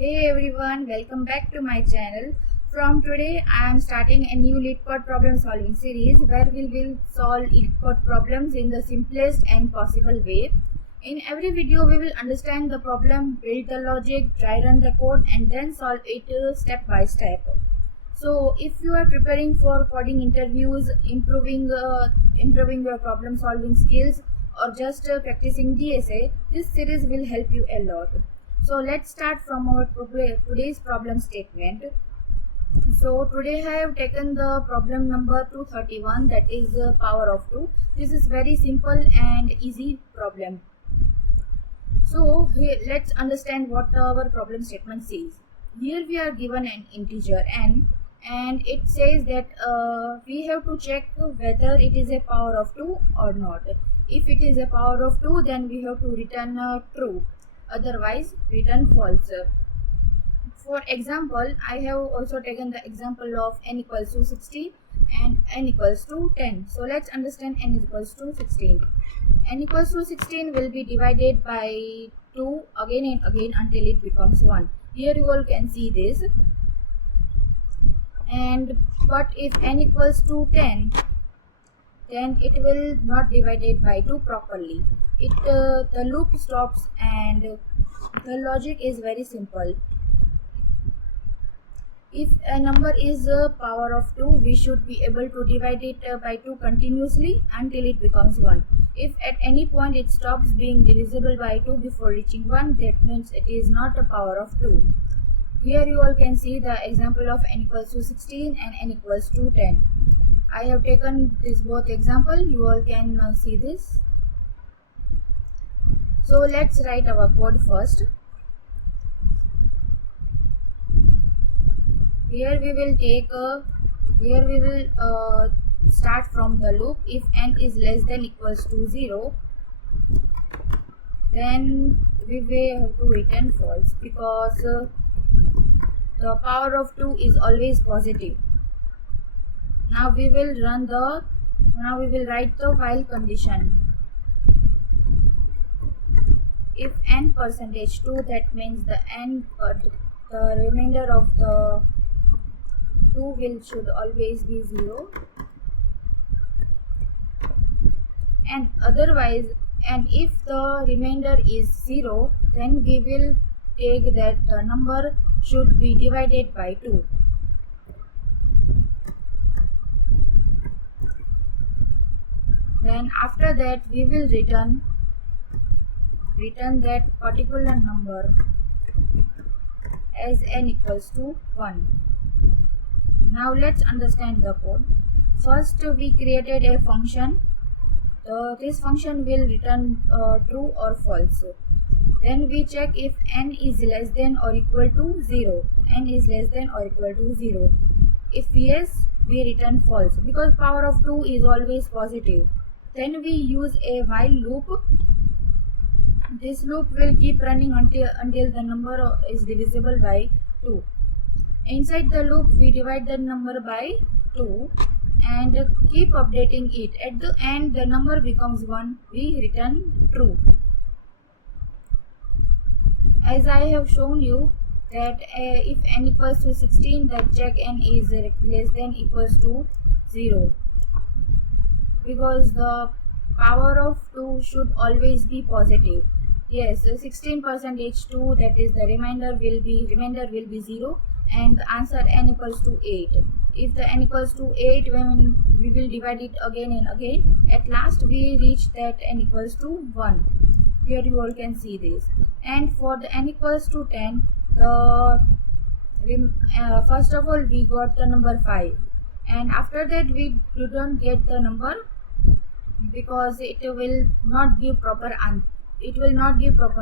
Hey everyone, welcome back to my channel. From today, I am starting a new LeetCode problem solving series where we will solve LeetCode problems in the simplest and possible way. In every video, we will understand the problem, build the logic, try run the code, and then solve it step by step. So, if you are preparing for coding interviews, improving your problem solving skills, or just practicing DSA, this series will help you a lot. So let's start from our today's problem statement. So today I have taken the problem number 231, that is power of 2. This is very simple and easy problem. So here, let's understand what our problem statement says. Here we are given an integer n, and it says that we have to check whether it is a power of 2 or not. If it is a power of 2, then we have to return true, otherwise return false. For example, I have also taken the example of n equals to 16 and n equals to 10. So let's understand n is equals to 16. N equals to 16 will be divided by 2 again and again until it becomes 1. Here you all can see this. But if n equals to 10, then it will not divided by 2 properly. The loop stops, and the logic is very simple. If a number is a power of 2, we should be able to divide it by 2 continuously until it becomes 1. If at any point it stops being divisible by 2 before reaching 1, that means it is not a power of 2. Here you all can see the example of n equals to 16 and n equals to 10. I have taken this both example, you all can see this. So let's write our code first. Here we will start from the loop. If n is less than equals to 0, then we will have to return false, because the power of 2 is always positive. Now we will write the while condition. If n percentage 2, that means the remainder of the 2 should always be 0, and if the remainder is 0, then we will take that the number should be divided by 2. Then after that we will return that particular number as n equals to 1. Now let's understand the code. First we created a function. This function will return true or false. Then we check if n is less than or equal to 0. N is less than or equal to 0. If yes, we return false, because power of 2 is always positive. Then we use a while loop. This loop will keep running until the number is divisible by 2. Inside the loop, we divide the number by 2 and keep updating it. At the end, the number becomes 1. We return true. As I have shown you that if n equals to 16, that check n is less than equals to 0, because the power of 2 should always be positive. Yes, 16% 2, that is the remainder will be 0, and the answer n equals to 8. If the n equals to 8, when we will divide it again and again, at last we reach that n equals to 1. Here you all can see this. And for the n equals to 10, first of all we got the number 5, and after that we didn't get the number, because it will not give proper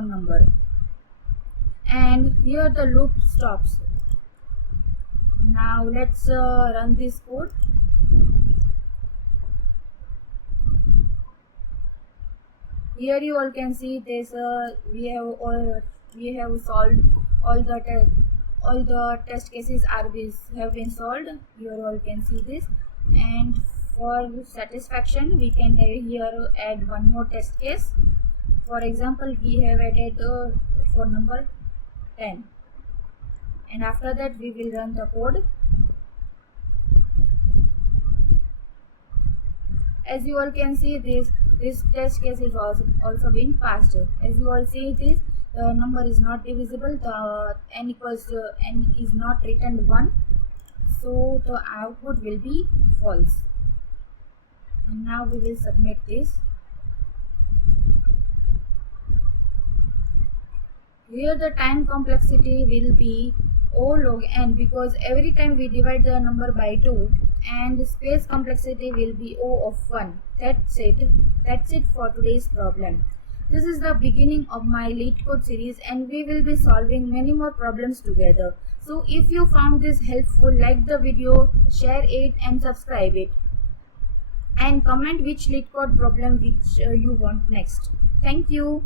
number, and here the loop stops. Now let's run this code. Here you all can see this. We have solved all the test cases have been solved. You all can see this, and for satisfaction we can here add one more test case. For example, we have added for number 10. and after that we will run the code. As you all can see, this test case is also been passed. As you all see, this the number is not divisible, the n equals to n is not returned 1, so the output will be false. And now we will submit this. Here the time complexity will be O log n, because every time we divide the number by 2, and the space complexity will be O of 1. That's it for today's problem. This is the beginning of my LeetCode series, and we will be solving many more problems together. So if you found this helpful, like the video, share it and subscribe it, and comment which LeetCode problem you want next. Thank you.